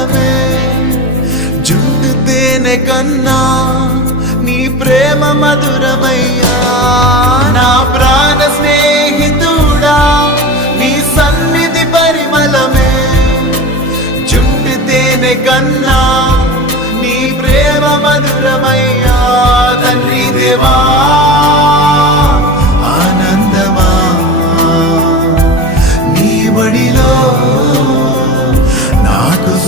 ప్రాణమే జుండు తేనె కన్నా నీ ప్రేమ మధురమయ్యా. నా ప్రాణ స్నేహితుడా నీ సన్నిధి పరిమళమే. జుండు తేనె కన్నా నీ ప్రేమ మధురమయ్యా. తండ్రి దేవా